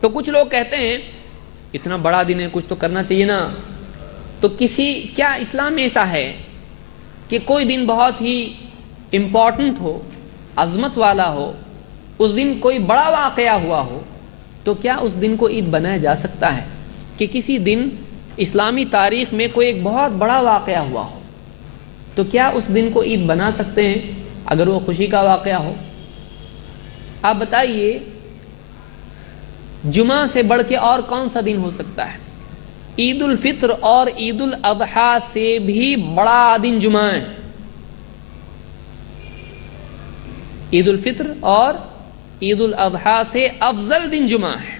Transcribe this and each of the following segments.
تو کچھ لوگ کہتے ہیں اتنا بڑا دن ہے، کچھ تو کرنا چاہیے نا. تو کیا اسلام میں ایسا ہے کہ کوئی دن بہت ہی امپورٹنٹ ہو، عظمت والا ہو، اس دن کوئی بڑا واقعہ ہوا ہو، تو کیا اس دن کو عید بنایا جا سکتا ہے؟ کہ کسی دن اسلامی تاریخ میں کوئی ایک بہت بڑا واقعہ ہوا ہو تو کیا اس دن کو عید بنا سکتے ہیں اگر وہ خوشی کا واقعہ ہو؟ آپ بتائیے جمعہ سے بڑھ کے اور کون سا دن ہو سکتا ہے؟ عید الفطر اور عید الاضحیٰ سے بھی بڑا دن جمعہ ہے. عید الفطر اور عید الاضحیٰ سے افضل دن جمعہ ہے،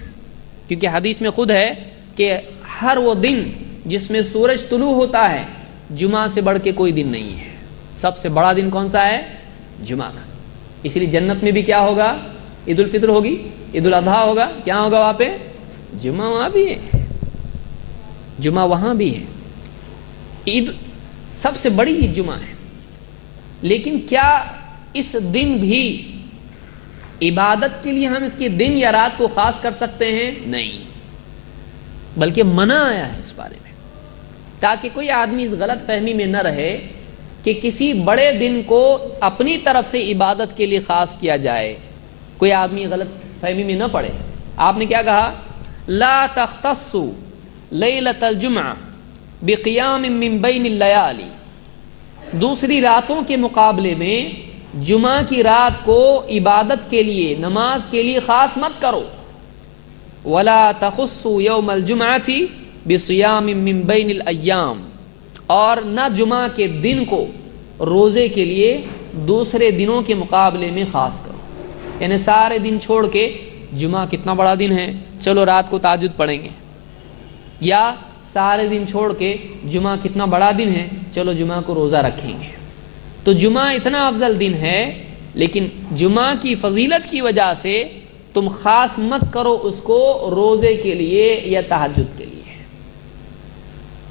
کیونکہ حدیث میں خود ہے کہ ہر وہ دن جس میں سورج طلوع ہوتا ہے جمعہ سے بڑھ کے کوئی دن نہیں ہے. سب سے بڑا دن کون سا ہے؟ جمعہ کا. اس لیے جنت میں بھی کیا ہوگا؟ عید الفطر ہوگی، عید الاضحیٰ ہوگا، کیا ہوگا وہاں پہ؟ جمعہ وہاں بھی ہے، جمعہ وہاں بھی ہے. عید سب سے بڑی عید جمعہ ہے. لیکن کیا اس دن بھی عبادت کے لیے ہم اس کے دن یا رات کو خاص کر سکتے ہیں؟ نہیں، بلکہ منع آیا ہے اس بارے میں، تاکہ کوئی آدمی اس غلط فہمی میں نہ رہے کہ کسی بڑے دن کو اپنی طرف سے عبادت کے لیے خاص کیا جائے. کوئی آدمی غلط فہمی میں نہ پڑے. آپ نے کیا کہا؟ لا تختصوا لیلۃ الجمعہ بقیام من بین اللیالی. دوسری راتوں کے مقابلے میں جمعہ کی رات کو عبادت کے لیے، نماز کے لیے خاص مت کرو. ولا تخصوا یوم الجمعۃ بصیام من بین الایام. اور نہ جمعہ کے دن کو روزے کے لیے دوسرے دنوں کے مقابلے میں خاص کرو. یعنی سارے دن چھوڑ کے جمعہ کتنا بڑا دن ہے، چلو رات کو تہجد پڑھیں گے، یا سارے دن چھوڑ کے جمعہ کتنا بڑا دن ہے، چلو جمعہ کو روزہ رکھیں گے. تو جمعہ اتنا افضل دن ہے، لیکن جمعہ کی فضیلت کی وجہ سے تم خاص مت کرو اس کو روزے کے لیے یا تہجد کے لیے.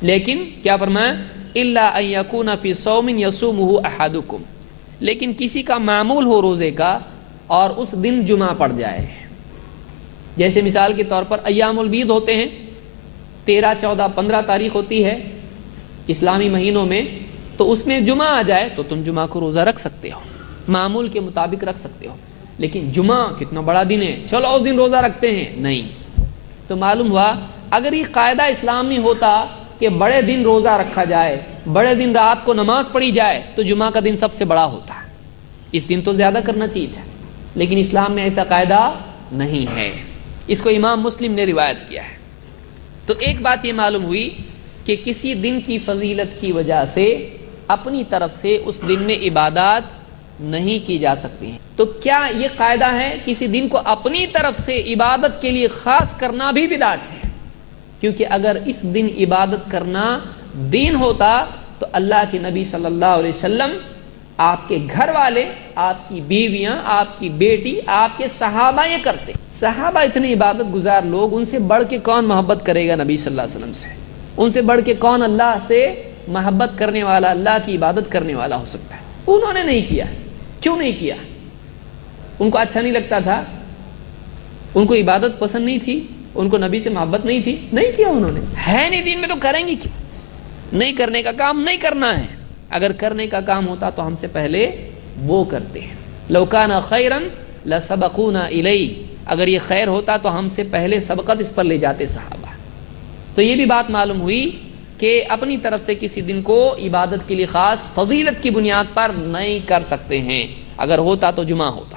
لیکن کیا فرمایا؟ الا ان یکون فی صوم یصومہ احدکم. لیکن کسی کا معمول ہو روزے کا اور اس دن جمعہ پڑ جائے. جیسے مثال کے طور پر ایام البید ہوتے ہیں، 13، 14، 15 تاریخ ہوتی ہے اسلامی مہینوں میں، تو اس میں جمعہ آ جائے تو تم جمعہ کو روزہ رکھ سکتے ہو، معمول کے مطابق رکھ سکتے ہو. لیکن جمعہ کتنا بڑا دن ہے، چلو اس دن روزہ رکھتے ہیں، نہیں. تو معلوم ہوا اگر یہ قاعدہ اسلام میں ہوتا کہ بڑے دن روزہ رکھا جائے، بڑے دن رات کو نماز پڑھی جائے، تو جمعہ کا دن سب سے بڑا ہوتا. اس دن تو زیادہ کرنا چاہیے تھا، لیکن اسلام میں ایسا قاعدہ نہیں ہے. اس کو امام مسلم نے روایت کیا ہے. تو ایک بات یہ معلوم ہوئی کہ کسی دن کی فضیلت کی وجہ سے اپنی طرف سے اس دن میں عبادات نہیں کی جا سکتی ہیں. تو کیا یہ قاعدہ ہے کسی دن کو اپنی طرف سے عبادت کے لیے خاص کرنا بھی بدعت ہے؟ کیونکہ اگر اس دن عبادت کرنا دین ہوتا تو اللہ کے نبی صلی اللہ علیہ وسلم، آپ کے گھر والے، آپ کی بیویاں، آپ کی بیٹی، آپ کے صحابہ یہ کرتے. صحابہ اتنے عبادت گزار لوگ، ان سے بڑھ کے کون محبت کرے گا نبی صلی اللہ علیہ وسلم سے؟ ان سے بڑھ کے کون اللہ سے محبت کرنے والا، اللہ کی عبادت کرنے والا ہو سکتا ہے؟ انہوں نے نہیں کیا. کیوں نہیں کیا؟ ان کو اچھا نہیں لگتا تھا؟ ان کو عبادت پسند نہیں تھی؟ ان کو نبی سے محبت نہیں تھی؟ نہیں کیا انہوں نے. ہے نہیں دین میں تو کریں گے کیوں؟ نہیں کرنے کا کام نہیں کرنا ہے. اگر کرنے کا کام ہوتا تو ہم سے پہلے وہ کرتے ہیں. لو کان خیرا لسبقونا الیہ. اگر یہ خیر ہوتا تو ہم سے پہلے سبقت اس پر لے جاتے صحابہ. تو یہ بھی بات معلوم ہوئی کہ اپنی طرف سے کسی دن کو عبادت کے لیے خاص فضیلت کی بنیاد پر نہیں کر سکتے ہیں. اگر ہوتا تو جمعہ ہوتا.